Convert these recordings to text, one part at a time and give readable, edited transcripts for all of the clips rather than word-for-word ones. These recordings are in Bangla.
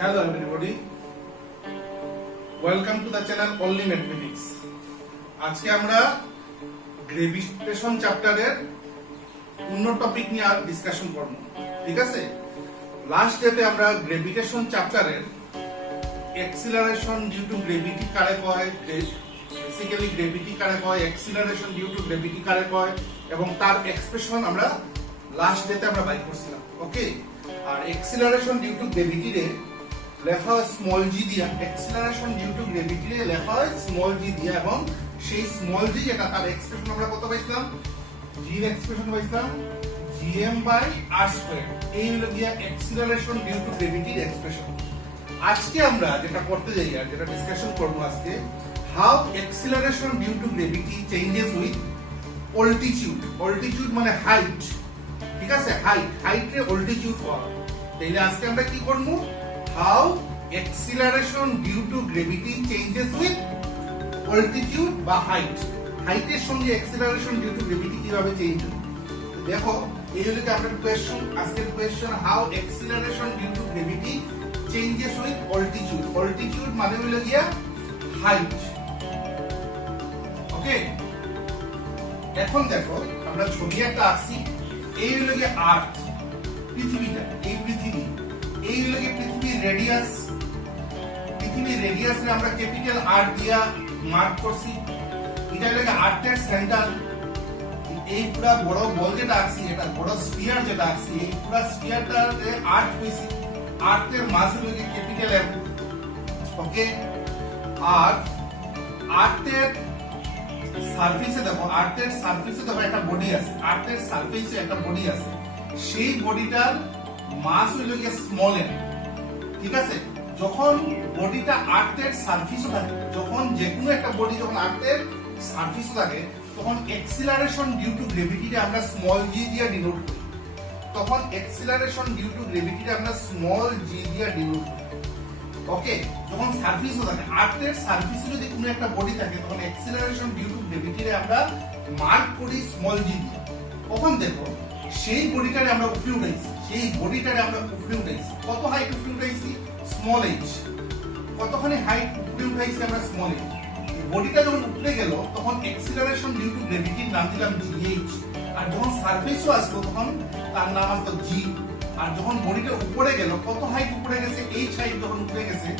Hello everybody, welcome to the channel Only Mathematics. আজকে আমরা গ্রেভিটেশন চ্যাপ্টারের অন্য টপিক নিয়ে ডিসকাশন করব। ঠিক আছে, লাস্ট ডেতে আমরা গ্রেভিটেশন চ্যাপ্টারের অ্যাক্সিলারেশন ডিউ টু গ্রেভিটি কারে হয়, বেসিক্যালি গ্রেভিটি কারে হয়, অ্যাক্সিলারেশন ডিউ টু গ্রেভিটি কারে হয় এবং তার এক্সপ্রেশন আমরা লাস্ট ডেতে আমরা বাই করছিলাম। ওকে, আর অ্যাক্সিলারেশন ডিউ টু গ্রেভিটি রে লেখা হয় স্মল জি দিয়া, অ্যাক্সিলারেশন ডিউ টু গ্রেভিটি রে লেখা হয় স্মল জি দিয়া এবং সেই স্মল জি যেটা তার এক্সপ্রেশন আমরা কত পাইছিলাম, জি এর এক্সপ্রেশন পাইছিলাম gm/r²। এই হলো গিয়া অ্যাক্সিলারেশন ডিউ টু গ্রেভিটির এক্সপ্রেশন। আজকে আমরা যেটা করতে যাই আর যেটা ডিসকাশন করব আজকে, how acceleration due to gravity changes with altitude. Altitude মানে হাইট, ঠিক আছে, হাইট রে অল্টিটিউড হয়। তাইলে আজকে আমরা কি করব, how acceleration due to gravity changes with altitude বা হাইটের সঙ্গে অ্যাক্সিলারেশন ডিউ টু গ্রেভিটি কিভাবে চেঞ্জ হয়। দেখো, এই হলো কি আমাদের কোশ্চেন, আজকের question, how acceleration due to gravity changes with altitude. Altitude মানে হলো গিয়া হাইট। ওকে, এখন দেখো আমরা ছবি একটা আঁকছি। এই হলো গিয়া আর্থ, পৃথিবীটা, এই পৃথিবী, এই হলো গিয়া পৃথিবীর রেডিয়াস। পৃথিবীর রেডিয়াস রে আমরা ক্যাপিটাল আর দিয়া মার্ক করছি। এটা হলো গিয়া আর্থের সেন্টার। এই পুরা বড় বল যেটা আঁকছি, এটা বড় স্ফিয়ার যেটা আঁকছি, এই পুরা স্ফিয়ারটাতে আর্থ হইছে। আর্থের মাস হলো গিয়া ক্যাপিটাল এম। ওকে, আর আর্থের সারফেসে দেখো, আর্থের সারফেসে দেখো একটা বডি আছে, আর্থের সারফেসে একটা বডি আছে, সেই বডিটার মাস হইল গিয়ে স্মল এম। ঠিক আছে, যখন বডিটা আর্থের সারফেসে থাকে, যখন যে কোনো একটা বডি যখন আর্থের সারফেসে থাকে, তখন অ্যাক্সিলারেশন ডিউ টু গ্রেভিটিতে আমরা স্মল জি দিয়ে ডিনোট করি। তখন অ্যাক্সিলারেশন ডিউ টু গ্রেভিটিতে আমরা স্মল জি দিয়ে ডিনোট করি। ওকে, যখন সারফেসে থাকে, আর্থের সারফেসে যদি কোনো একটা বডি থাকে, তখন অ্যাক্সিলারেশন ডিউ টু গ্রেভিটিতে আমরা মার্ক করি স্মল জি দিয়ে। তখন দেখো সেই বডিটারে আমরা উপরে উঠাইছি, সেই বডিটারে আমরা উপরে উঠাইছি। কত হাইট উপরে উঠাইছি, স্মল এইচ। কতখানি হাইট উপরে উঠাইছি আমরা, স্মল এইচ। বডিটা যখন উপরে গেল, তখন অ্যাক্সিলারেশন ডিউ টু গ্রেভিটির নাম দিলাম জিএইচ। আর যখন সারফেসও আসলো, তখন তার নাম আসলো জি। আর যখন বডিটা উপরে গেল, কত হাইট উপরে গেছে, এইচ হাইট যখন উপরে গেছে,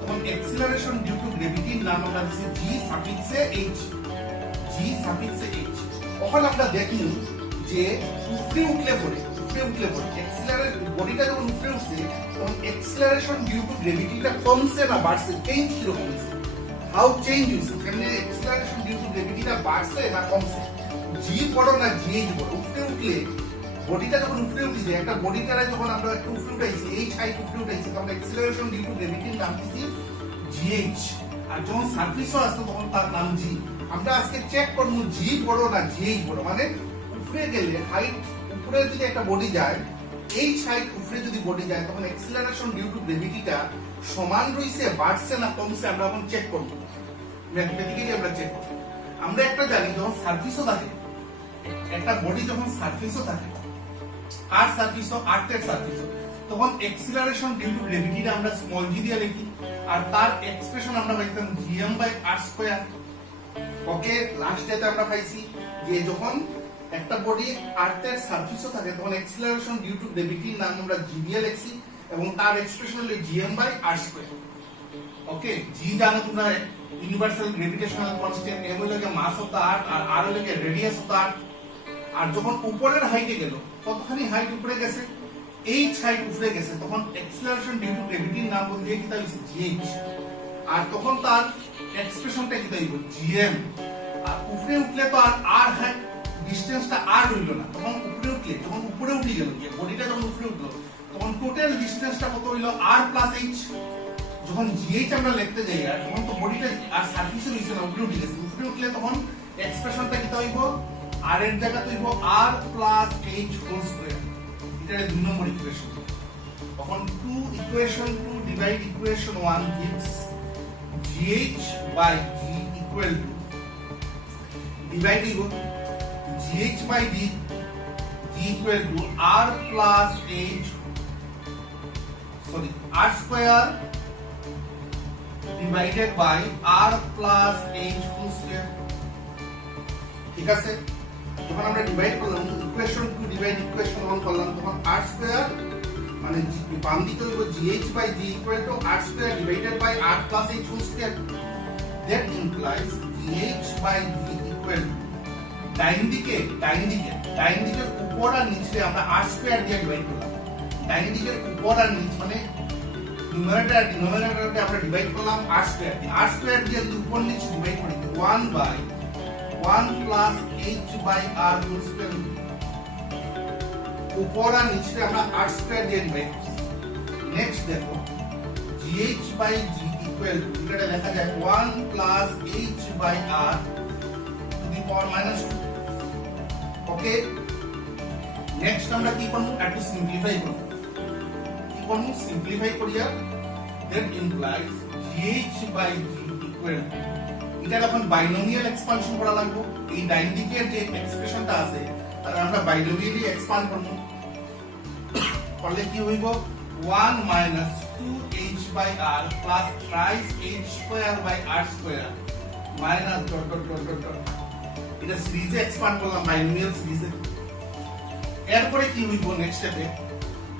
তখন অ্যাক্সিলারেশন ডিউ টু গ্রেভিটির নাম আমরা দিছি জি সাফিক্সে এইচ। জি সাফিক্সে এইচ। তখন আমরা দেখি যে উপরে উঠলে পরে বডিটা যখন উপরে উঠছে, তখন অ্যাক্সিলারেশন ডিউ টু গ্রেভিটিটা কমছে না বাড়ছে, চেঞ্জ কিরকম হয়েছে, হাউ চেঞ্জ হয়েছে, মানে অ্যাক্সিলারেশন ডিউ টু গ্রেভিটিটা বাড়ছে না কমছে, জি বড় না জিএইচ বড়। উপরে উঠলে বডিটা যখন উপরে উঠেছে, একটা বডিটারে যখন আমরা একটু উপরে উঠাইছি, এইচ হাইট উপরে উঠাইছি, তখন অ্যাক্সিলারেশন ডিউ টু গ্রেভিটির নাম দিছি জিএইচ। আর যখন সারফেসও আসতো, তখন তার নাম জি। আমরা আজকে চেক করবো জি বড় না জিএইচ বড়। মানে উপরে গেলে হাইট উপরে যদি একটা বডি যায়, এইচ হাইট উপরে যদি বডি যায়, তখন অ্যাক্সিলারেশন ডিউ টু গ্রেভিটিটা সমান রইছে, বাড়ছে না কমছে, আমরা এখন চেক করব। ম্যাথমেটিক্যালি আমরা চেক করব। আমরা একটা জানি, যখন সারফেসও থাকে, একটা বডি যখন সারফেসও থাকে, আর সারফেসও আর্থের সারফেসও, তখন অ্যাক্সিলারেশন ডিউ টু গ্রেভিটিটা আমরা স্মল জি দিয়ে লিখি। আর তার এক্সপ্রেশন আমরা পাইতাম gm/r²। ওকে, লাস্ট ডেতে আমরা পাইছি যে যখন একটা বডি আর্থের সারফেসে থাকে, তখন অ্যাক্সিলারেশন ডিউ টু গ্রেভিটির নাম আমরা জি দিয়ে লিখছি এবং তার এক্সপ্রেশন হলো gm/r²। ওকে, জি জানো তোমরা, ইউনিভার্সাল গ্র্যাভিটেশনাল কনস্ট্যান্ট। এম হলো মাস অফ দা আর্থ আর আর হলো রেডিয়াস অফ দা আর্থ। আর যখন উপরের হাইটে গেল, কতখানি হাইট উপরে গেছে, এইচ হাইট উপরে গেছে, তখন অ্যাক্সিলারেশন ডিউ টু গ্র্যাভিটির নাম বলতে কি তাই জিএইচ। আর তখন তার এক্সপ্রেশনটা কি তাই জিএম। আর উপরে উঠলে তো আর হাইট ডিসটেন্সটা আর হইল না, তখন উপরে উঠলে, যখন উপরে উঠে গেল, বডিটা যখন উপরে উঠলো, তখন টোটাল ডিসটেন্সটা কত হইল, আর প্লাস এইচ। যখন জিএইচ আমরা লিখতে যাই, আর তখন তো বডিটা আর সারফেসে রইছে না, উপরে উঠে গেছে। উপরে উঠলে তখন এক্সপ্রেশনটা কি হইব, আর এর জায়গাতে হইব r plus h whole square. এটা 2 নম্বর ইকুয়েশন। তখন equation 2 divide equation 1 gives gh/g equal to divide হইব gh/d equal to r plus h sorry r square divided by r plus h whole square. ঠিক আছে, যখন আমরা ডিভাইড করলাম ইকুয়েশন 2 ডিভাইড ইকুয়েশন 1 করলাম তখন r স্কয়ার মানে বাম দিকে হইব gh by g equal to r square divided by r plus h whole square. That implies gh by g equal to ডাইন দিকের উপর আর নিচে আমরা r স্কয়ার দিয়ে ডিভাইড করলাম। ডাইন দিকের উপর আর নিচ মানে নিউমারেটর আর ডিনোমিনেটরকে আমরা ডিভাইড করলাম r স্কয়ার দিয়ে। r স্কয়ার দিয়ে যদি উপর নিচ ডিভাইড করি 1 by 1 plus h by r whole square. উপর আর নিচে আমরা r স্কয়ার দিয়ে ডিভাইড করছি। নেক্সট দেখো gh by g equal to এটা লেখা যায় 1 plus h by r to the power minus 2। Okay, next আমরা কি করব, একটু সিম্পলিফাই করব। কি করব, সিম্পলিফাই করিয়া that implies gh by g equal to এটা এখন বাইনোমিয়াল এক্সপানশন করা লাগবে। এই ডাইন দিকের যে এক্সপ্রেশনটা আছে তাহলে আমরা বাইনোমিয়ালি এক্সপান্ড করব। করলে কি হইব 1 minus 2h by r plus thrice h square by r square minus dot dot dot dot dot. এটা সিরিজে এক্সপান্ড করলাম বাইনোমিয়াল সিরিজে। এরপরে কি হইব নেক্সট স্টেপে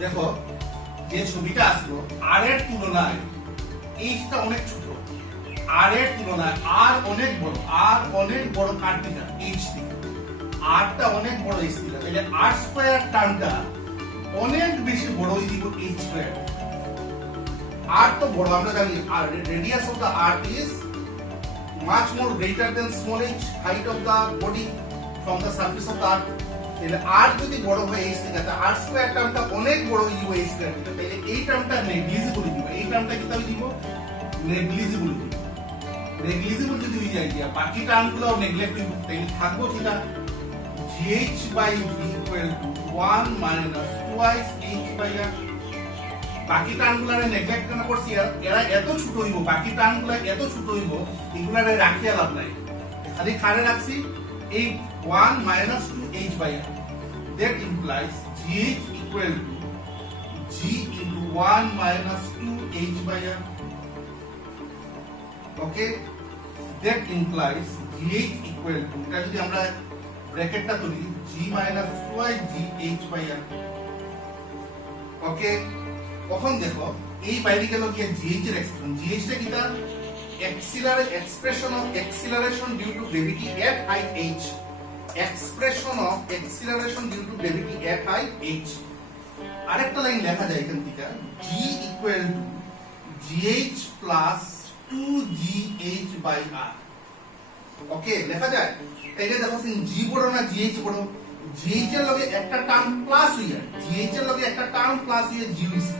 দেখো যে ছবিটা আসলো r এর তুলনায় h টা অনেক ছোট, r এর তুলনায় r অনেক বড় কার থেকে h থেকে r টা অনেক বড় h থেকে, তাহলে r স্কয়ার টার্মটা অনেক বেশি বড় হয়ে দিব h স্কয়ার। r তো বড় আমরা জানি, আর radius of the r is much more greater than small h, height of the body from the surface of the earth। তাহলে r যদি বড় হয় h থেকে তাহলে r স্কয়ার টার্মটা অনেক বড় হয়ে দিব h স্কয়ার থেকে, তাহলে এই টার্মটা নেগলিজিবল দিব। এই টার্মটা কি তাহলে দিব নেগলিজিবল দিব। নেগলিজিবল যদি হয়ে যায় দিয়া বাকি টার্মগুলো নেগলেক্ট হইব, তাহলে থাকবো কিনা gh by v equal to 1 minus twice h by r। বাকি টার্মগুলোরে নেগলেক্ট কেন করছি, এরা এত ছোট হইব, বাকি টার্মগুলো এত ছোট হইব এগুলারে রাখিয়া লাভ নাই, খালি খারে রাখছি এই 1 minus 2h by r। That implies gh equal to g into 1 minus 2h by r। Okay, that implies gh equal to এটা যদি আমরা ব্র্যাকেটটা তুলি g minus 2h by r। Okay, এখন দেখো এই বাইরে গেল কি gh এর এক্সপ্রেশন। gh টা কিটা expression of acceleration due to gravity at height h, expression of acceleration due to gravity at height h। আরেকটা লাইন লেখা যায় এখান থেকে g equal to gh plus 2gh by r। Okay, লেখা যায় তাইলে দেখো g বড় না gh বড়, gh এর লগে একটা টার্ম প্লাস হইয়া gh এর লগে একটা টার্ম প্লাস হইয়া g হইছে,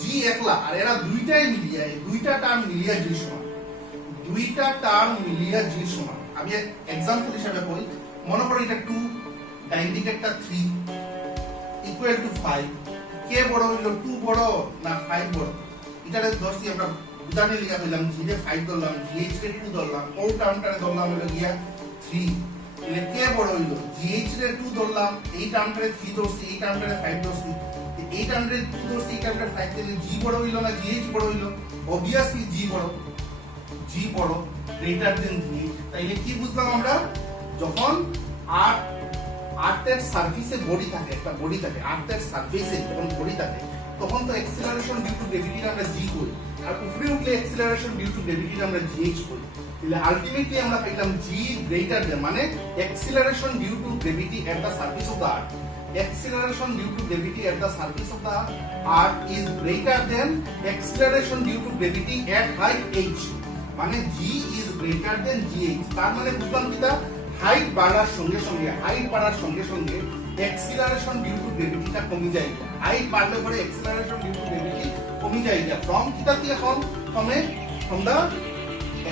g একলা আর এরা দুইটাই মিলিয়া দুইটা টার্ম মিলিয়া g সমান, দুইটা টার্ম মিলিয়া g সমান। আমি एग्जांपल হিসেবে বলি, মনে করো এটা 2 ডাইন দিকেরটা 3 ইকুয়াল টু 5। কে বড় হইলো, 2 বড় না 5 বড়? এটারে ধরছি আমরা উদাহরণে লিখা দিলাম g রে 5 ধরলাম, gh রে 2 ধরলাম, ও টার্মটারে ধরলাম হলো গিয়া 3। এর কে বড় হইলো, gh রে 2 ধরলাম, এই টার্মটারে 3 ধরছি, এই টার্মটারে 5 ধরছি, এই টার্মটারে 2 ধরছি, এই টার্মটারে 5 দিলে g বড় হইলো না gh বড় হইলো? অবভিয়াসলি g বড়, g বড় গ্রেটার দেন gh। তাইলে কি বুঝলাম আমরা, যখন আর্থের সারফেসে বডি থাকে, একটা বডি থাকে আর্থের সারফেসে, যখন বডি থাকে তখন তো অ্যাক্সিলারেশন ডিউ টু গ্র্যাভিটি আমরা g করি, আর উপরে উঠলে অ্যাক্সিলারেশন ডিউ টু গ্র্যাভিটি আমরা gh করি। তাহলে আলটিমেটলি আমরা পাইলাম g গ্রেটার দেন, মানে acceleration due to gravity at the surface of the earth, acceleration due to gravity at the surface of the earth is greater than acceleration due to gravity at height h, মানে g is greater than gh। তার মানে বুঝলাম কিটা, হাইট বাড়ার সঙ্গে সঙ্গে acceleration due to gravity টা কমে যায়। হাইট বাড়লে পরে acceleration due to gravity কমে যায়, from কিটা থেকে from the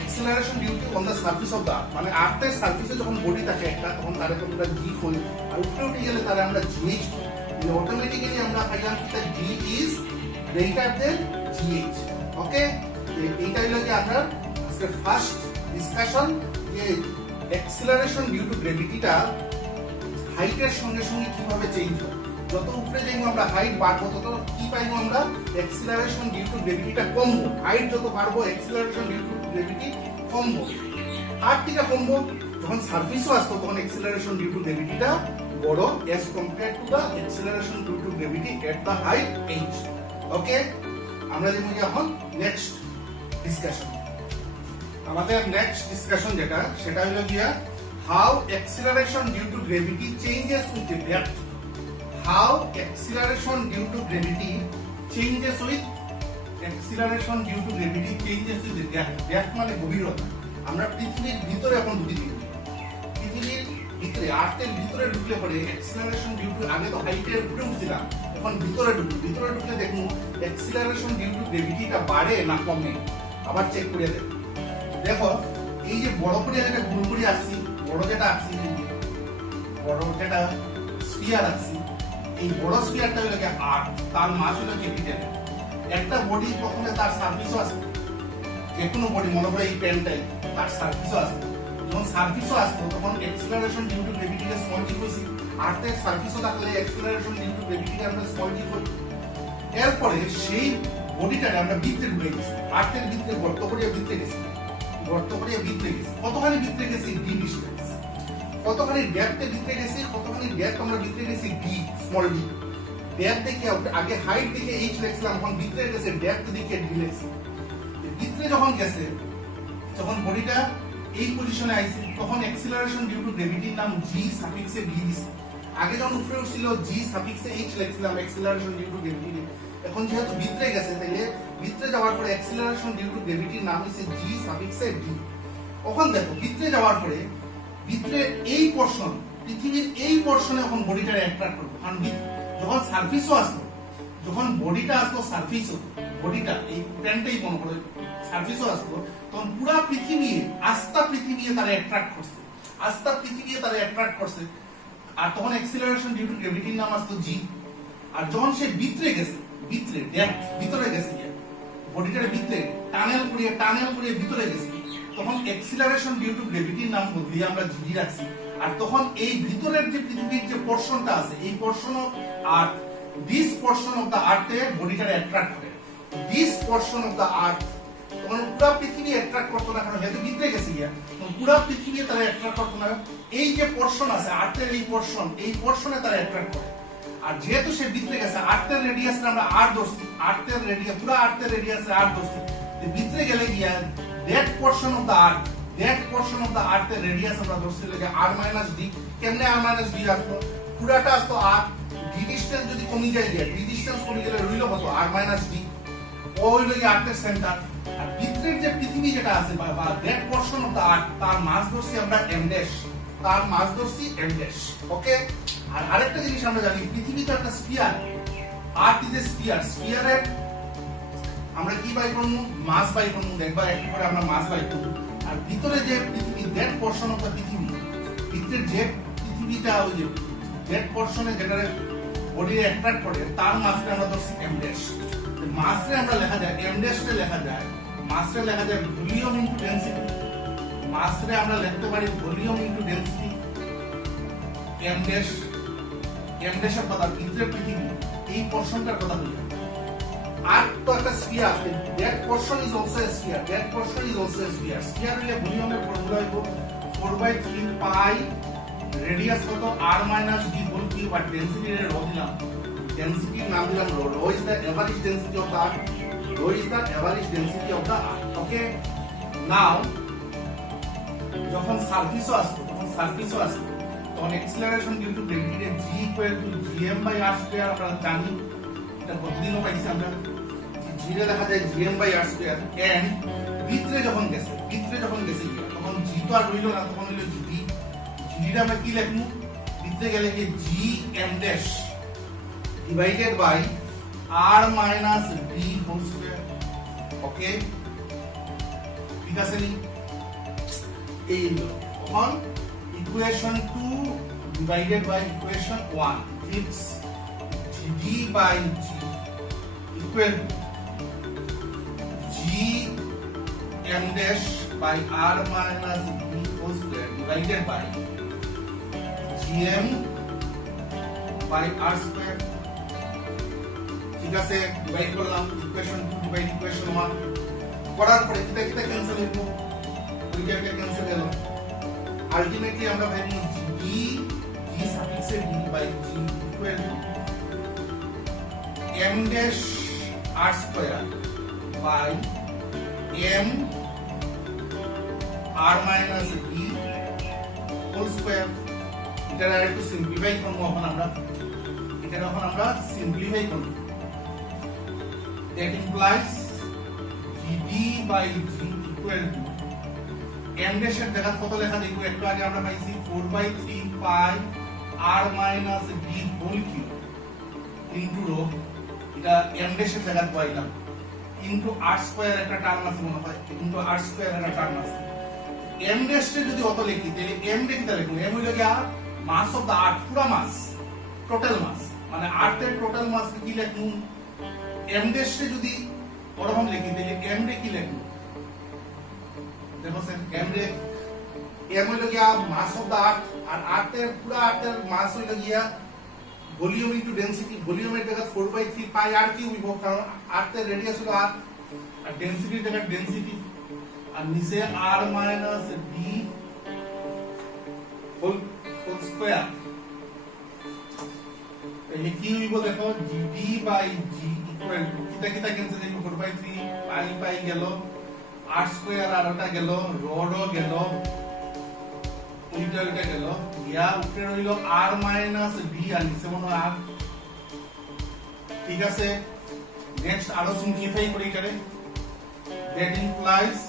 acceleration due to on the surface of the earth, মানে আর্থের সারফেসে যখন বডি থাকে একটা তখন তার এখন আমরা g করি, আর উপরে উঠে গেলে তারে আমরা gh করি। অটোমেটিক্যালি আমরা পাইলাম কি g is greater than gh। ওকে, এইটাই লাগে আমরা আজকে ফার্স্ট ডিসকাশন যে অ্যাক্সিলারেশন ডিউ টু গ্র্যাভিটিটা হাইটের সঙ্গে সঙ্গে কিভাবে চেঞ্জ হয়। যত উপরে যাইবো আমরা হাইট বাড়বো তত কি পাইবো আমরা অ্যাক্সিলারেশন ডিউ টু গ্র্যাভিটিটা কমবো হাইট যত বাড়বো অ্যাক্সিলারেশন ডিউ টু গ্র্যাভিটি কমবো আর টিকা কমবো যখন সারফেসও আসতো তখন অ্যাক্সিলারেশন ডিউ টু গ্র্যাভিটিটা বড় as compared to the acceleration due to gravity at the height h ওকে আমরা দেখব এখন নেক্সট ডিসকাশন আমাদের নেক্সট ডিসকাশন যেটা সেটা হলো গিয়া how acceleration due to gravity changes with the depth how acceleration due to gravity changes with acceleration due to gravity changes with the depth মানে গভীরতা আমরা পৃথিবীর ভিতরে এখন ঢুকে দিই পৃথিবীর ভিতরে আর্থের ভিতরে ঢুকলে পরে অ্যাক্সিলারেশন ডিউ টু আগে তো হাইটের উপরে উঠছিলাম এখন ভিতরে ঢুকলে দেখুন অ্যাক্সিলারেশন ডিউ টু গ্র্যাভিটিটা বাড়ে না কমে আবার চেক করে দেখো এই যে বড় করে যেটা গোল করে আসছি বড় যেটা আসছি বড় যেটা স্ফিয়ার আসছি এই বড় স্ফিয়ারটা হলো আর্থ তার মাস হলো ক্যাপিটাল একটা বডি প্রথমে তার সারফেসও আছে যে কোনো বডি মনে করে এই পেনটাই তার সারফেসও আছে যখন সারফেসও আসতো তখন acceleration due to গ্র্যাভিটিটা small tea হইছে আর্থের সারফেসও থাকলে অ্যাক্সিলারেশন ডিউ টু গ্র্যাভিটিটা আমরা স্মল টি হই এরপরে সেই বডিটাকে আমরা ভিতরে ঢুকে গেছি আর্থের ভিতরে গর্ত করে ভিতরে গেছি কতখানি ভিতরে গেছি ডি ডিসটেন্স কতখানি ডেপথে ভিতরে গেছি কতখানি ডেপথ আমরা ভিতরে গেছি ডি স্মল ডি ডেপথ দেখে আগে হাইট দেখে এইচ লিখছিলাম এখন ভিতরে গেছে ডেপথ দেখে ডি লিখছি ভিতরে যখন গেছে তখন বডিটা এই পজিশনে আইছে তখন অ্যাক্সিলারেশন ডিউ টু গ্র্যাভিটির নাম জি সাফিক্সে ডি দিছে আগে যখন উপরে উঠছিল জি সাফিক্সে এইচ লিখছিলাম অ্যাক্সিলারেশন ডিউ টু গ্র্যাভিটি এখন যেহেতু ভিতরে গেছে তাইলে ভিতরে যাওয়ার পরে অ্যাক্সিলারেশন ডিউ টু গ্র্যাভিটির নাম হইছে জি সাফিক্সে ডি এখন দেখো ভিতরে যাওয়ার পরে ভিতরে এই পোরশন পৃথিবীর এই পোরশনে এখন বডিটা অ্যাট্রাক্ট করবে কারণ যখন সারফেসও আসতো যখন বডিটা আসতো সারফেসও বডিটা এই প্যানটাই মনে করে সারফেসও আসতো তখন পুরো পৃথিবী আস্থা পৃথিবী তারা অ্যাট্রাক্ট করছে আস্থা পৃথিবী তারা অ্যাট্রাক্ট করছে আর তখন অ্যাক্সিলারেশন ডিউ টু গ্র্যাভিটির নাম আসতো জি আর যখন সে ভিতরে গেছে ভিতরে ডেপথ ভিতরে গেছে বডিটার ভিতরে টানেল করিয়ে ভিতরে গেছে তখন অ্যাক্সিলারেশন ডিউ টু গ্র্যাভিটির নাম বদলিয়ে আমরা জি রাখছি আর তখন এই ভিতরের যে পৃথিবীর যে পোরশনটা আছে এই portion of earth this portion of the আর্থে বডিটারে অ্যাট্রাক্ট করে this portion of the earth তখন পুরো পৃথিবী অ্যাট্রাক্ট করতো না কারণ যেহেতু ভিতরে গেছে গিয়া তখন পুরো পৃথিবী তারা অ্যাট্রাক্ট করতো না এই যে পোরশন আছে আর্থের এই পোরশনে তারা অ্যাট্রাক্ট করে আর যেহেতু সে ভিতরে গেছে আর্থের রেডিয়াসে আমরা আর ধরছি আর্থের রেডিয়াস পুরো আর্থের রেডিয়াসে আর ধরছি ভিতরে গেলে গিয়া that portion of the earth এর রেডিয়াস আমরা ধরছি লাগে r - d কেমনে r - d আসতো পুরাটা আসতো r d ডিসটেন্স যদি কমে যায় d ডিসটেন্স কমে গেলে রইল কত r - d ও হইল কি আর্থের সেন্টার আর ভিতরের যে পৃথিবী যেটা আছে বা that portion of the earth তার মাস ধরছি আমরা m ড্যাশ তার মাস ধরছি m ড্যাশ ওকে আর আরেকটা জিনিস আমরা জানি পৃথিবী তো একটা স্ফিয়ার আর্থ ইজ এ স্ফিয়ারের আমরা কি বাই করব মাস বাই করব দেখবা একটু করে আমরা মাস বাই করব আর ভিতরে যে পৃথিবী দ্যাট পোরশন অফ দা পৃথিবী ভিতরের যে পৃথিবীটা ওই যে দ্যাট পোরশনে যেটা বডি অ্যাট্রাক্ট করে তার মাসকে আমরা ধরছি m ড্যাশ মাসে আমরা লেখা যায় m ড্যাশে লেখা যায় ভলিউম ইনটু ডেনসিটি মাসে আমরা লিখতে পারি ভলিউম ইনটু ডেনসিটি m ড্যাশের কথা ভিতরের পৃথিবী এই পোরশনটার কথা বলি আর তো একটা sphere that portion is also a sphere sphere হলে ভলিউমের ফর্মুলা হইব 4/3 পাই রেডিয়াস কত r - d হোল কিউব আর ডেনসিটির রো দিলাম ডেনসিটির নাম দিলাম rho is the average density of the earth okay now যখন সারফেসও আসতো তখন acceleration due to gravity g gm/r² আমরা জানি এটা কতদিনও পাইছি আমরা জিরে লেখা যায় gm/r² এন্ড ভিতরে যখন গেছে তখন জি তো আর রইল না তখন হইল জিটা আমরা কি লিখমু ভিতরে গেলে কি gm dash divided by r - d whole square okay ঠিক আছে নি এই তখন equation 2 divided by equation 1 gives d by g equal to g m dash by r minus b whole square divided by gm by r square. ঠিক আছে, ডিভাইড করলাম ইকুয়েশন 2 ডিভাইড ইকুয়েশন 1 করার পরে কিটা কিটা ক্যান্সেল হইব, দুইটা একটা ক্যান্সেল গেল। আলটিমেটলি আমরা পাইব জি জি সাফিক্সে D by G equal to m dash r square by m r minus d whole square. এটা একটু সিম্পলিফাই করব এখন আমরা, এটা এখন আমরা সিম্পলিফাই করব। that implies gd by g equal to m dash এর জায়গা কত লেখা দেখব, একটু আগে আমরা পাইছি 4/3 pi r minus d whole cube into rho, এটা m ড্যাশ এর জায়গা পাইলাম, ইনটু r স্কয়ার একটা টার্ম আছে মনে হয়, ইনটু r স্কয়ার একটা টার্ম আছে। m ড্যাশ কে যদি অত লিখি তাহলে m ড্যাশ কিটা লিখব, m হইলো কি মাস অফ দা আর্থ, পুরো মাস, টোটাল মাস, মানে আর্থ এর টোটাল মাস কি লিখব, m ড্যাশ কে যদি ওরকম লিখি তাহলে m ড্যাশ কি লিখব, দেখো স্যার m হইলো কি মাস অফ দা আর্থ, আর আর্থের পুরো আর্থের মাস হইলো গিয়া ভলিউম ইনটু ডেনসিটি, ভলিউমের জায়গা 4/3 পাই আর কিউব হইব, কারণ আর্থের রেডিয়াস হলো r, আর ডেনসিটির জায়গা ডেনসিটি, আর নিচে r minus d whole square. তাহলে কি হইব দেখো, gd by g equal to কিটা কিটা ক্যান্সেল হইব, 4/3 পাই পাই গেল, r স্কয়ার আর ওটা গেল, রডও গেল, ওইটা গেল, ইয়া উপরে রইল r মাইনাস d আর নিচে মনে r। ঠিক আছে, নেক্সট আরো সিম্পলিফাই করি এটারে। that implies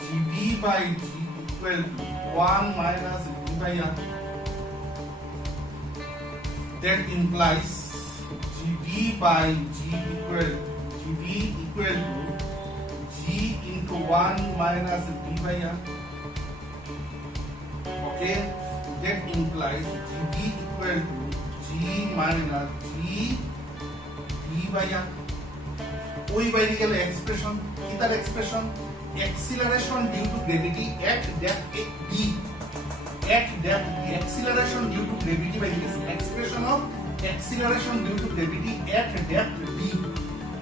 gd by g equal to 1 minus d by r। that implies gd by g equal to g into 1 minus d by r। okay, that implies gd equal to g minus g d by r। ওই বাইরে গেল এক্সপ্রেশন, কি তার expression, acceleration due to gravity at depth d, at depth d, acceleration due to gravity by this expression of acceleration due to gravity at depth d,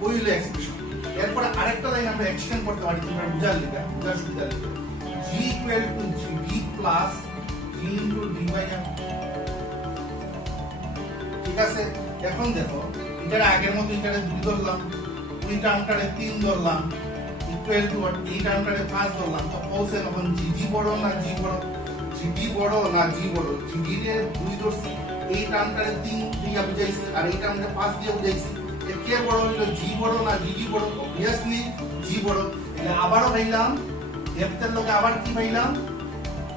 ওই হলো এক্সপ্রেশন। এরপরে আরেকটা লাইন আমরা এক্সটেন্ড করতে পারি, তোমরা বুঝার লিখা, বুঝার সুবিধা লিখা, g equal to gd plus g into d by r। ঠিক আছে, এখন দেখো এটার আগের মতো এটারে 2 ধরলাম, ওই টার্মটারে 3 ধরলাম, ইকুয়াল টু এই টার্মটারে 5 ধরলাম, তো কোসেন এখন gd বড় না g বড়, gd বড় না g বড়, gd এর 2 ধরছি, এই টার্মটারে 3 দিয়ে বুঝাইছি, আর এই টার্মটারে 5 দিয়ে বুঝাইছি, এর কে বড় হইলো, g বড় না gd বড়, obviously g বড়। তাহলে আবারও পাইলাম ডেপথের লগে আবার কি পাইলাম,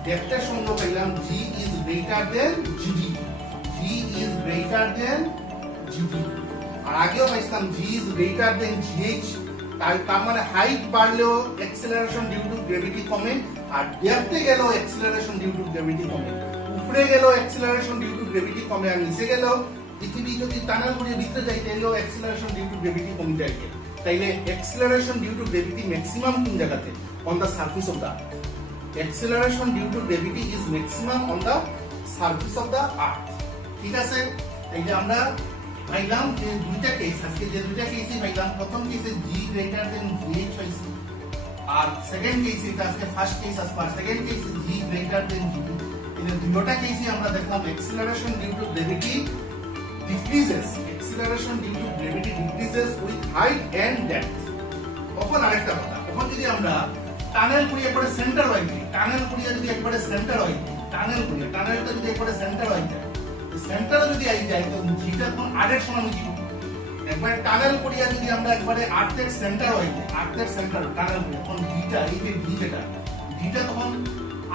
ডেপথের সঙ্গে পাইলাম g is greater than gd, g is greater than gd, আর আগেও পাইছিলাম g is greater than gh, তার মানে হাইট বাড়লেও অ্যাক্সেলারেশন ডিউ টু গ্র্যাভিটি কমে, আর ডেপথে গেল অ্যাক্সেলারেশন ডিউ টু গ্র্যাভিটি কমে, উপরে গেল অ্যাক্সেলারেশন ডিউ টু গ্র্যাভিটি কমে, আর নিচে গেল পৃথিবী যদি টানেল করে ভিতরে যায় তাহলেও অ্যাক্সেলারেশন ডিউ টু গ্র্যাভিটি কমে যায়। তাইলে acceleration due to gravity maximum কোন জায়গাতে, on the surface of the, acceleration due to gravity is maximum on the surface of the earth. ঠিক আছে, তাইলে আমরা পাইলাম যে দুইটা কেস, আজকে যে দুইটা কেসই পাইলাম, প্রথম কেসে g গ্রেটার দেন gh পাইছি, আর সেকেন্ড কেসে এটা আজকে ফার্স্ট কেস আসবে, আর সেকেন্ড কেসে g গ্রেটার দেন gd। এই দুটোটা কেসই আমরা দেখলাম acceleration due to gravity decreases, acceleration due to gravity decreases with height and depth। তখন আরেকটা কথা, তখন যদি আমরা টানেল করি একবারে সেন্টার ওয়াইজ, টানেল করি যদি একবারে সেন্টার ওয়াইজ, টানেলটা যদি একবারে সেন্টার ওয়াইজ যায়, সেন্টারে যদি আই যায় তো জিটা তখন r এর সমান হইব। একবার টানেল করিয়া যদি আমরা একবারে আর্থের সেন্টার হইবে, আর্থের সেন্টার টানেল করি, তখন জিটা এই যে ডি যেটা, ডিটা তখন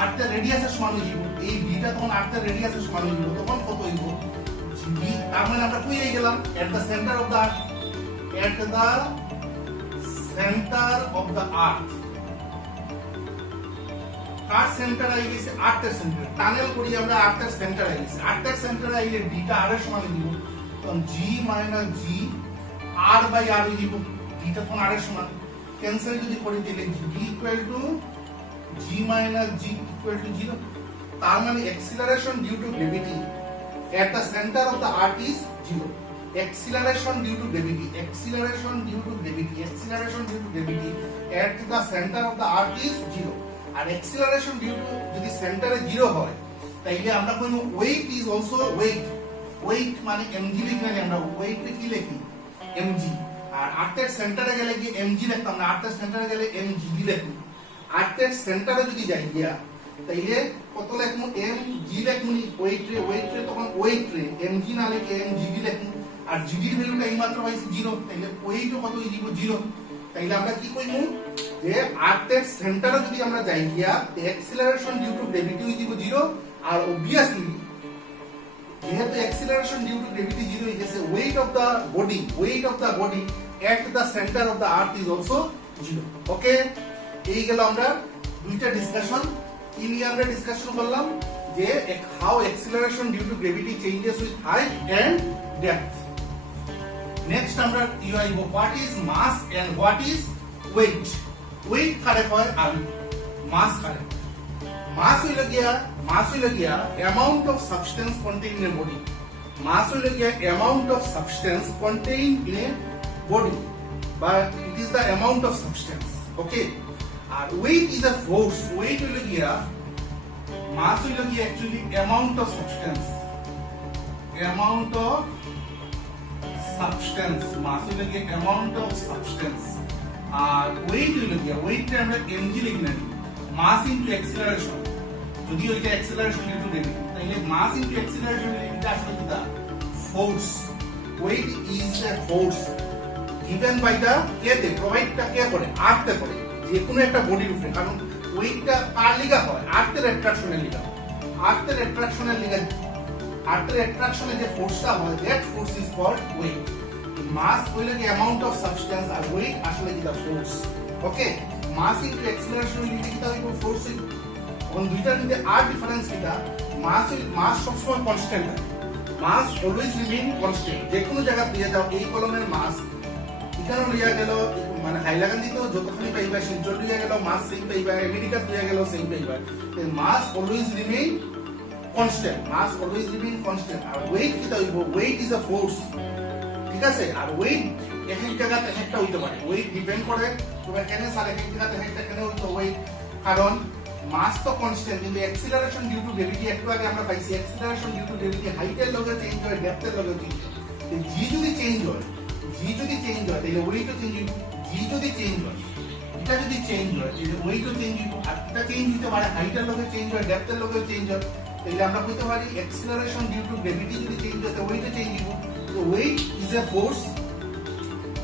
আর্থের রেডিয়াসের সমান হইব, এই ডিটা তখন আর্থের রেডিয়াসের সমান হইব, তখন কত হইব জি, তার মানে আমরা কই গেলাম, at the centre of the earth, at the centre of the earth, কার সেন্টার আই গেছে, আর্থের সেন্টার, টানেল করি আমরা আর্থের সেন্টার আই গেছে, আর্থের সেন্টার আইলে ডিটা আর এর সমান দিব, তখন জি মাইনাস জি আর বাই আর দিব, ডিটা তখন আর এর সমান, ক্যান্সেল যদি করি তাহলে G equal to G minus G equal to 0। তার মানে acceleration due to gravity at the center of the earth is 0. Acceleration due to gravity at the center of the earth is 0. আর acceleration due to যদি সেন্টারে 0 হয় তাইলে আমরা কইব weight is also weight মানে mg লিখি না আমরা weight কে কি লিখি mg আর আর্থের সেন্টারে গেলে কি mg লিখতাম না আর্থের সেন্টারে গেলে mg লিখি আর্থের সেন্টারে যদি যাই গিয়া তাইলে কত লিখমু mg লিখমু weight রে তখন weight রে mg না লিখে mg লিখি আর gd এর ভ্যালুটা এইমাত্র পাইছি 0 তাইলে weight কত হয়ে যাব 0 তাইলে আমরা কি কইমু যে আর্থের সেন্টারে যদি আমরা যাই গিয়া acceleration due to gravity হয়ে যাব 0 আর obviously যেহেতু acceleration due to gravity 0 হয়ে গেছে weight of the body at the center of the earth is also 0. ওকে এই গেল আমরা দুইটা ডিসকাশন কি নিয়ে আমরা ডিসকাশন করলাম যে how acceleration due to gravity changes with height and depth. Next আমরা ইউআইব what is mass and what is weight. weight কারে হয় আর mass কারে mass হইল গিয়া amount of substance contained in a body. mass হইল গিয়া amount of substance contained in a body but it is the amount of substance. Okay, R weight is a force. weight হইল গিয়া mass হইল গিয়া actually amount of substance mass হইল গিয়া amount of substance R weight হইল গিয়া weight টা আমরা mg লিখি না mass into acceleration যদি ওইটা acceleration due to gravity তাহলে mass into acceleration এটা আসলে কি force. weight is a force given by the K provide টা কে করে earth করে যে কোনো একটা বডির উপরে কারণ weight টা কার লিগা হয় earth-এর attraction-এর লিগা earth-এর attraction-এ যে ফোর্সটা হয় that force is called weight. mass হইল কি amount of substance R weight আসলে কি force. ওকে mass into acceleration লিখতে কি হইব force হইব on দুইটার মধ্যে আর ডিফারেন্স কিটা mass সবসময় কনস্ট্যান্ট থাকে mass always remain constant. যে কোনো জায়গা দিয়ে যাও এই কলমের mass এখানে লিয়া গেল মানে হাইলাকান্দিতেও যতখানি পাইবা শিলচর লিয়া গেল mass সেম পাইবা আমেরিকা লিয়া গেল সেম পাইবা mass always remain constant. আর weight কিটা হইব weight is a force. ঠিক আছে আর weight এক এক জায়গাতে একটা হইতে পারে weight ডিপেন্ড করে তবে কেন স্যার এক এক জায়গাতে একটা কেন হইতো weight কারণ mass তো কনস্ট্যান্ট কিন্তু acceleration due to gravity একটু আগে আমরা পাইছি acceleration due to gravity হাইটের লগে চেঞ্জ হয় ডেপথের লগে চেঞ্জ হয় g যদি চেঞ্জ হয় তাহলে weight ও চেঞ্জ হবে g যদি চেঞ্জ হয় এটা যদি চেঞ্জ হয় তাহলে weight ও চেঞ্জ হবে আর এটা চেঞ্জ হতে পারে হাইটের লগে চেঞ্জ হয় ডেপথের লগে চেঞ্জ হয় তাহলে আমরা কইতে পারি acceleration due to gravity যদি চেঞ্জ হয় তাহলে weight ও চেঞ্জ হবে তো weight is a force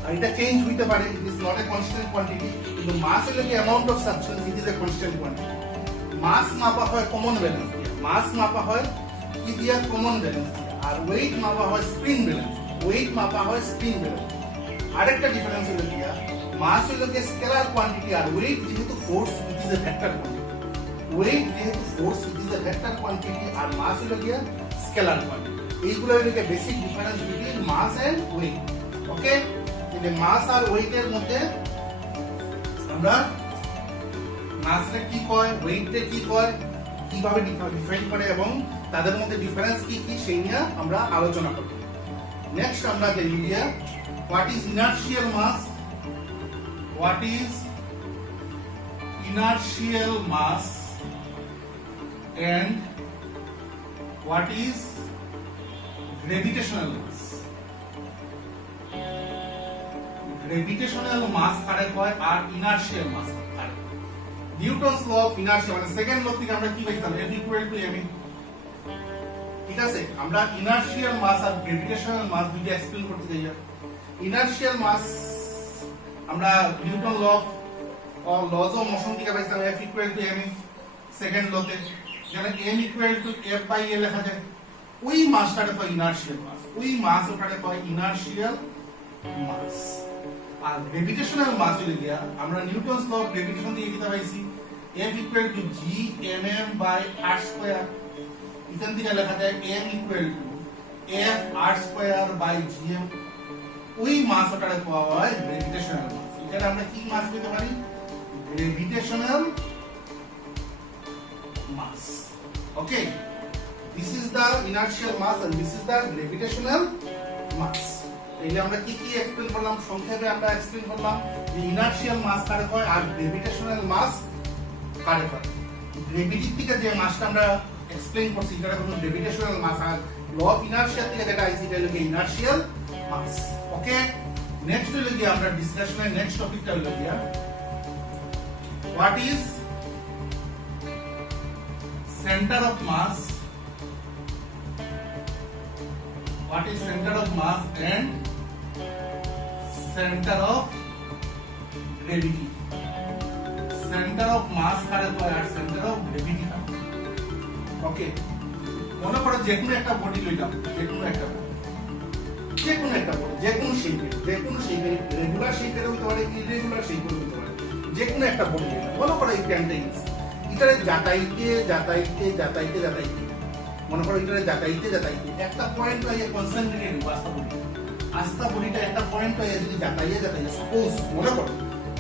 আর এটা চেঞ্জ হইতে পারে it is not a constant quantity কিন্তু mass হলো কি amount of substance it is a constant quantity. mass মাপা হয় কমন ব্যালেন্স দিয়ে কি দিয়া কমন ব্যালেন্স আর weight মাপা হয় স্প্রিং ব্যালেন্স আরেকটা ডিফারেন্স হলো কি mass হলো কি স্কেলার কোয়ান্টিটি আর weight যেহেতু force it is a vector quantity আর mass হলো কি স্কেলার কোয়ান্টিটি. এইগুলো হলো কি basic difference between mass and weight. Okay তাহলে mass আর weight এর মধ্যে আমরা মাসটা কি কয় ওয়েটটা কি কয় কিভাবে ডিফাইন করে এবং তাদের মধ্যে ডিফারেন্স কি কি সেই নিয়ে আমরা আলোচনা করব. নেক্সট আমরা দেখব যে what is inertial mass and what is gravitational mass কারে কয় আর ইনার্শিয়াল মাস কারে নিউটনস ল অফ ইনার্শিয়া মানে সেকেন্ড ল থেকে আমরা কি পাইতাম F ইকুয়াল টু mv. ঠিক আছে আমরা ইনার্শিয়াল মাস আর গ্রেভিটেশনাল মাস দুটো এক্সপ্লেইন করতে যাই. ইনার্শিয়াল মাস আমরা Newton law of laws of motion থেকে পাইতাম F equal to mv second লতে যেখানে m equal to f by a লেখা যায় ওই মাসটাকে কয় ইনার্শিয়াল মাস ওটাকে কয় ইনার্শিয়াল মাস. আর গ্রেভিটেশনাল মাস হইল গিয়া আমরা নিউটনস ল অফ গ্রেভিটেশন দিয়ে কিতা পাইছি F equal to g mm by r square এখান থেকে লেখা যায় m equal to f r square by gm ওই মাসটারে পাওয়া হয় গ্রেভিটেশনাল মাস. এটা আমরা কি মাস পেতে পারি গ্রেভিটেশনাল মাস. ওকে this is the inertial mass and this is the gravitational mass. তাইলে আমরা কি কি এক্সপ্লেইন করলাম, সংক্ষেপে আমরা এক্সপ্লেইন করলাম যে ইনার্শিয়াল মাস কারে হয় আর গ্রেভিটেশনাল মাস কারে হয়। গ্রেভিটির থেকে যে মাসটা আমরা এক্সপ্লেইন করছি এটা হলো গ্রেভিটেশনাল মাস, আর ল অফ ইনার্শিয়া থেকে যেটা আইছি এটা হলো ইনার্শিয়াল মাস। ওকে, নেক্সট হলো কি আমরা ডিসকাশনের নেক্সট টপিকটা হলো কি what is centre of mass, what is center of mass and center of gravity. Center of mass কারে হয় আর center of gravity কারে। ওকে, মনে করো যে কোনো একটা বডি লইলাম, যে কোনো একটা বডি, যে কোনো শেপের, রেগুলার শেপের হইতে পারে, ইররেগুলার শেপের হইতে পারে, যে কোনো একটা বডি লইলাম। মনে করো এই প্যান্টটা এটারে যাতাইতে মনে করো এটারে যাতাইতে একটা পয়েন্ট হয়ে কনসেন্ট্রেটেড আস্থা বডিটা একটা পয়েন্ট হয়ে যদি যাতাইতে সাপোজ মনে করো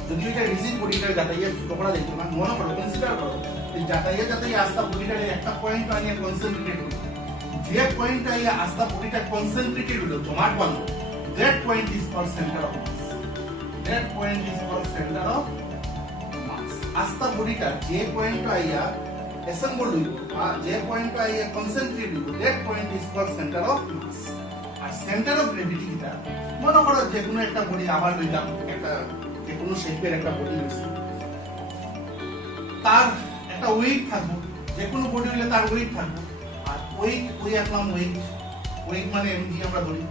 যদি এটা রিজিড বডিটা যাতাইতে টুকরা দেখো না, মনে করো কনসিডার করো এই যাতাইতে আস্থা বডিটারে একটা পয়েন্ট হয়ে কনসেন্ট্রেটেড হলো, যে পয়েন্ট হয়ে আস্থা বডিটা কনসেন্ট্রেটেড হলো জমাট বাঁধলো, that point is called center of mass. That point is called center of mass. আস্থা বডিটা যে পয়েন্ট হইয়া assembled হইব আর যে পয়েন্ট হইয়া কনসেন্ট্রেটেড হইব, that point is called center of mass. আর সেন্টার অফ গ্র্যাভিটি কিটা, মনে করো যে কোনো একটা বডি আবার লইলাম, একটা যে কোনো শেপের একটা বডি লইছি, তার একটা ওয়েট থাকবে, যে কোনো বডি হইলে তার ওয়েট থাকবে, আর ওই একলাম ওয়েট মানে এমজি আমরা ধরি,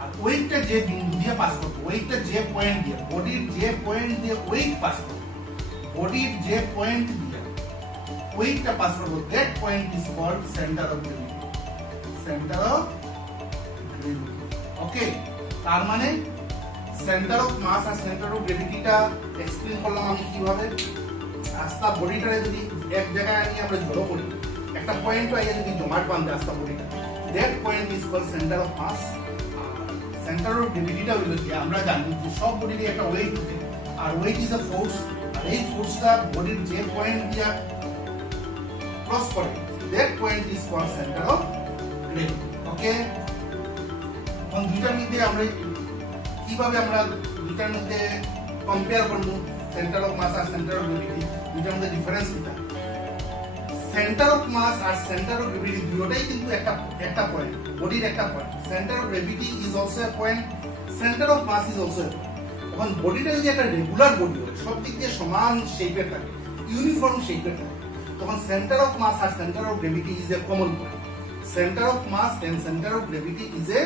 আর ওয়েটটা যে বিন্দু দিয়ে পাস করবে, ওয়েটটা যে পয়েন্ট দিয়ে বডির যে পয়েন্ট দিয়ে ওয়েট পাস করবে, বডির যে পয়েন্ট দিয়ে ওয়েটটা পাস করবে, that point is called center of gravity. Center of gravity. Okay, তার মানে সেন্টার অফ মাস আর সেন্টার অফ গ্র্যাভিটিটা এক্সপ্লেইন করলাম আমি কিভাবে। আস্থা বডিটারে যদি এক জায়গায় নিয়ে আমরা জড়ো করি, একটা পয়েন্ট আইয়া যদি জমাট বাঁধে আস্থা বডিটা, that point is called center of mass. Center of গ্র্যাভিটিটা হইলো কি আমরা জানি যে সব বডিরই একটা ওয়েট থাকে, আর ওয়েট ইজ আ ফোর্স, আর এই ফোর্সটা বডির যে পয়েন্ট দিয়া ক্রস করে, that point is called center of gravity. ওকে, এখন দুইটার মধ্যে আমরা কিভাবে আমরা দুইটার মধ্যে কম্পেয়ার করব সেন্টার অফ মাস আর সেন্টার অফ গ্র্যাভিটি, দুইটার মধ্যে ডিফারেন্স কিটা। সেন্টার অফ মাস আর সেন্টার অফ গ্র্যাভিটি দুটোই কিন্তু একটা পয়েন্ট, বডির একটা point. Centre of gravity is also a point, centre of mass is also a point. এখন বডিটা যদি একটা রেগুলার বডি হয়, সব দিক দিয়ে সমান শেপের থাকে, ইউনিফর্ম শেপের থাকে, তখন সেন্টার অফ মাস আর centre of gravity is a common point. Centre of mass and centre of gravity is a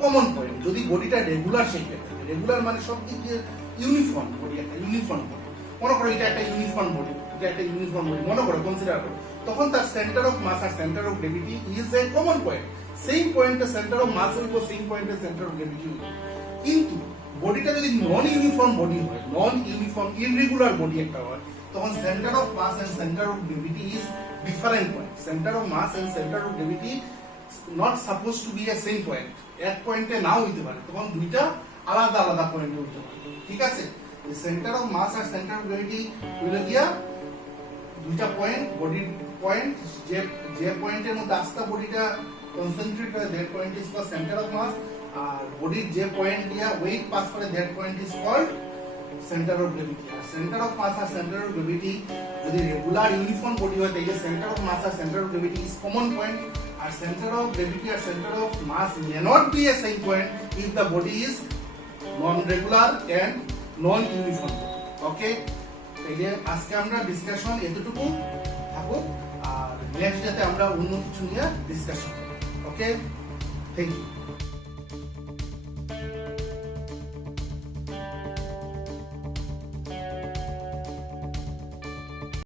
common point যদি বডিটা রেগুলার শেপের থাকে। রেগুলার মানে সব দিক দিয়ে ইউনিফর্ম বডি, একটা ইউনিফর্ম বডি। মনে করো এটা একটা ইউনিফর্ম বডি, এটা একটা ইউনিফর্ম বডি, মনে করো কনসিডার করো, তখন তার সেন্টার অফ মাস আর centre of gravity is a common point. Same পয়েন্টে সেন্টার অফ মাস হইব, সেম পয়েন্টে সেন্টার অফ গ্র্যাভিটি হইব। কিন্তু বডিটা যদি নন ইউনিফর্ম বডি হয়, নন ইউনিফর্ম ইররেগুলার বডি একটা হয়, তখন centre of mass and centre of gravity is different point. Centre of mass and centre of gravity not suppose to be a same point, এক পয়েন্টে নাও হইতে পারে, তখন দুইটা আলাদা আলাদা পয়েন্টে হইতে পারে। ঠিক আছে, সেন্টার অফ মাস আর সেন্টার অফ গ্র্যাভিটি হইল গিয়া দুইটা পয়েন্ট, বডির পয়েন্ট, যে পয়েন্টের মধ্যে আস্থা বডিটা কনসেন্ট্রেট হয়, that point is called center of mass, আর বডির যে পয়েন্ট দিয়া ওয়েট পাস করে, that point is called center of gravity. আর সেন্টার অফ মাস আর সেন্টার অফ গ্র্যাভিটি যদি রেগুলার ইউনিফর্ম বডি হয়, তাহলে সেন্টার অফ মাস আর centre of gravity is common point, আর সেন্টার অফ গ্র্যাভিটি আর centre of mass may not be a same point if the body is non-regular and non-uniform. ওকে, তাহলে আজকে আমরা ডিসকাশন এতটুকু থাকুক, আর নেক্সট ডেতে আমরা অন্য কিছু নিয়ে ডিসকাশন করব। ওকে, থ্যাংক ইউ।